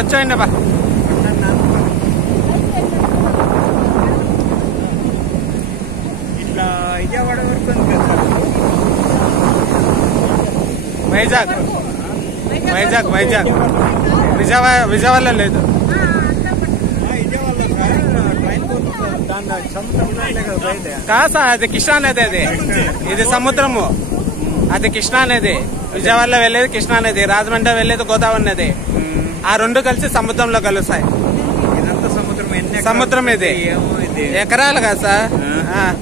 వచ్చేయండి బా. ఇట్లా విజయవాడ వరకు వైజాగ్ వైజాగ్ వైజాగ్ విజయవాడలో లేదు. కాదు సార్, అది కృష్ణా నది. అది ఇది సముద్రము, అది కృష్ణా నది. విజయవాడలో వెళ్ళేది కృష్ణా నది, రాజమండ్రి వెళ్ళేది గోదావరి నది. ఆ రెండు కలిసి సముద్రంలో కలుస్తాయి. సముద్రం ఇది ఎకరాలు కదా సార్.